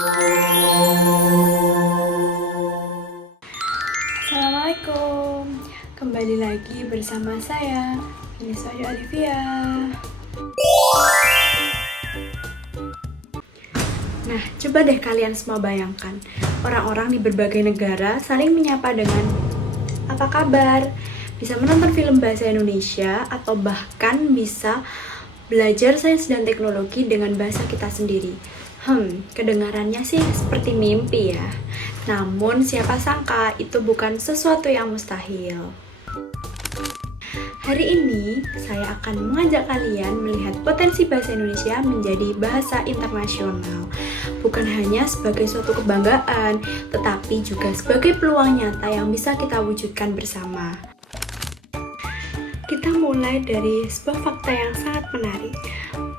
Assalamualaikum, kembali lagi bersama saya, Nisa Olivia. Nah, coba deh kalian semua bayangkan, orang-orang di berbagai negara saling menyapa dengan apa kabar, bisa menonton film bahasa Indonesia, atau bahkan bisa belajar sains dan teknologi dengan bahasa kita sendiri. Kedengarannya sih seperti mimpi ya. Namun siapa sangka itu bukan sesuatu yang mustahil. Hari ini saya akan mengajak kalian melihat potensi bahasa Indonesia menjadi bahasa internasional. Bukan hanya sebagai suatu kebanggaan, tetapi juga sebagai peluang nyata yang bisa kita wujudkan bersama. Kita mulai dari sebuah fakta yang sangat menarik.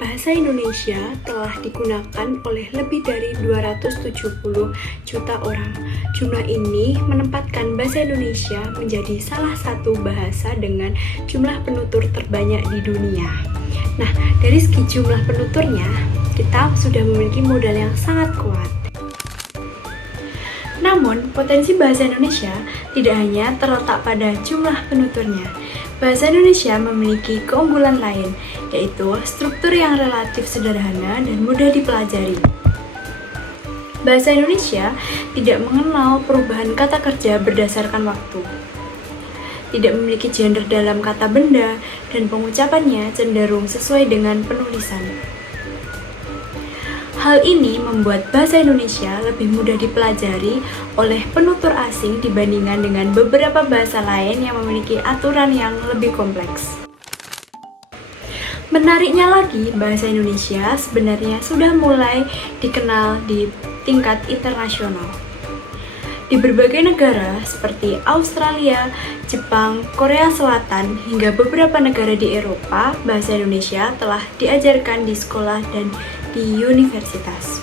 Bahasa Indonesia telah digunakan oleh lebih dari 270 juta orang. Jumlah ini menempatkan bahasa Indonesia menjadi salah satu bahasa dengan jumlah penutur terbanyak di dunia. Nah, dari segi jumlah penuturnya, kita sudah memiliki modal yang sangat kuat. Namun, potensi bahasa Indonesia tidak hanya terletak pada jumlah penuturnya. Bahasa Indonesia memiliki keunggulan lain, yaitu struktur yang relatif sederhana dan mudah dipelajari. Bahasa Indonesia tidak mengenal perubahan kata kerja berdasarkan waktu. Tidak memiliki gender dalam kata benda, dan pengucapannya cenderung sesuai dengan penulisan. Hal ini membuat bahasa Indonesia lebih mudah dipelajari oleh penutur asing dibandingkan dengan beberapa bahasa lain yang memiliki aturan yang lebih kompleks. Menariknya lagi, bahasa Indonesia sebenarnya sudah mulai dikenal di tingkat internasional. Di berbagai negara seperti Australia, Jepang, Korea Selatan, hingga beberapa negara di Eropa, bahasa Indonesia telah diajarkan di sekolah dan di universitas.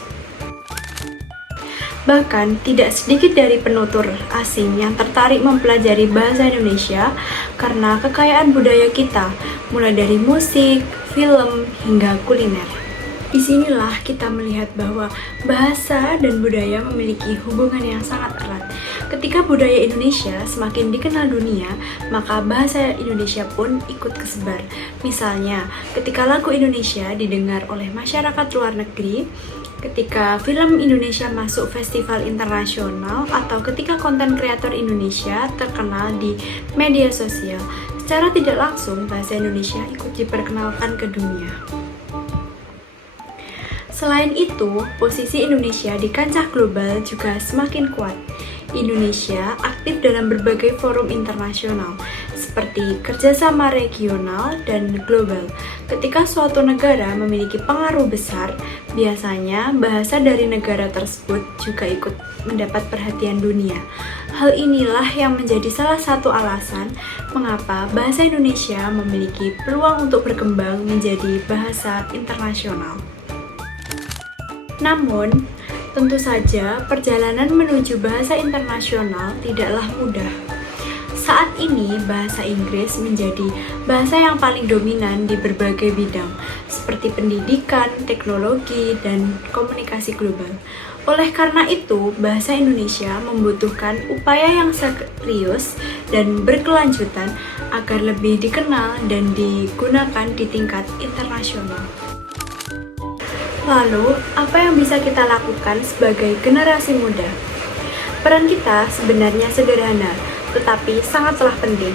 Bahkan, tidak sedikit dari penutur asing yang tertarik mempelajari bahasa Indonesia karena kekayaan budaya kita, mulai dari musik, film, hingga kuliner. Disinilah kita melihat bahwa bahasa dan budaya memiliki hubungan yang sangat erat. Ketika budaya Indonesia semakin dikenal dunia, maka bahasa Indonesia pun ikut kesebar. Misalnya, ketika lagu Indonesia didengar oleh masyarakat luar negeri, ketika film Indonesia masuk festival internasional, atau ketika konten kreator Indonesia terkenal di media sosial, secara tidak langsung bahasa Indonesia ikut diperkenalkan ke dunia. Selain itu, posisi Indonesia di kancah global juga semakin kuat. Indonesia aktif dalam berbagai forum internasional, seperti kerjasama regional dan global. Ketika suatu negara memiliki pengaruh besar, biasanya bahasa dari negara tersebut juga ikut mendapat perhatian dunia. Hal inilah yang menjadi salah satu alasan mengapa bahasa Indonesia memiliki peluang untuk berkembang menjadi bahasa internasional. Namun, tentu saja perjalanan menuju bahasa internasional tidaklah mudah. Saat ini, bahasa Inggris menjadi bahasa yang paling dominan di berbagai bidang, seperti pendidikan, teknologi, dan komunikasi global. Oleh karena itu, bahasa Indonesia membutuhkan upaya yang serius dan berkelanjutan agar lebih dikenal dan digunakan di tingkat internasional. Lalu, apa yang bisa kita lakukan sebagai generasi muda? Peran kita sebenarnya sederhana, tetapi sangatlah penting.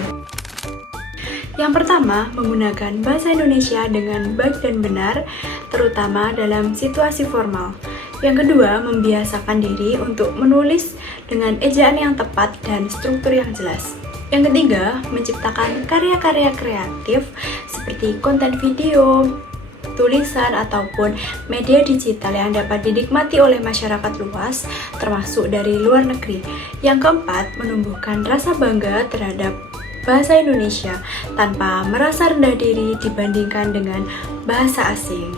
Yang pertama, menggunakan bahasa Indonesia dengan baik dan benar, terutama dalam situasi formal. Yang kedua, membiasakan diri untuk menulis dengan ejaan yang tepat dan struktur yang jelas. Yang ketiga, menciptakan karya-karya kreatif seperti konten video, tulisan, ataupun media digital yang dapat dinikmati oleh masyarakat luas, termasuk dari luar negeri. Yang keempat, menumbuhkan rasa bangga terhadap bahasa Indonesia tanpa merasa rendah diri dibandingkan dengan bahasa asing.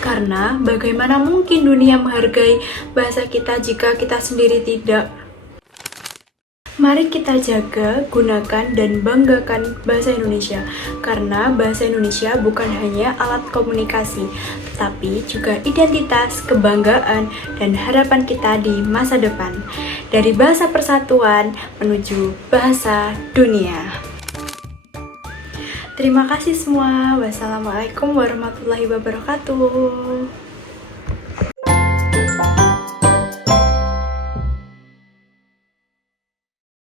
Karena bagaimana mungkin dunia menghargai bahasa kita jika kita sendiri tidak? Mari kita jaga, gunakan, dan banggakan bahasa Indonesia, karena bahasa Indonesia bukan hanya alat komunikasi, tapi juga identitas, kebanggaan, dan harapan kita di masa depan. Dari bahasa persatuan menuju bahasa dunia. Terima kasih semua. Wassalamualaikum warahmatullahi wabarakatuh.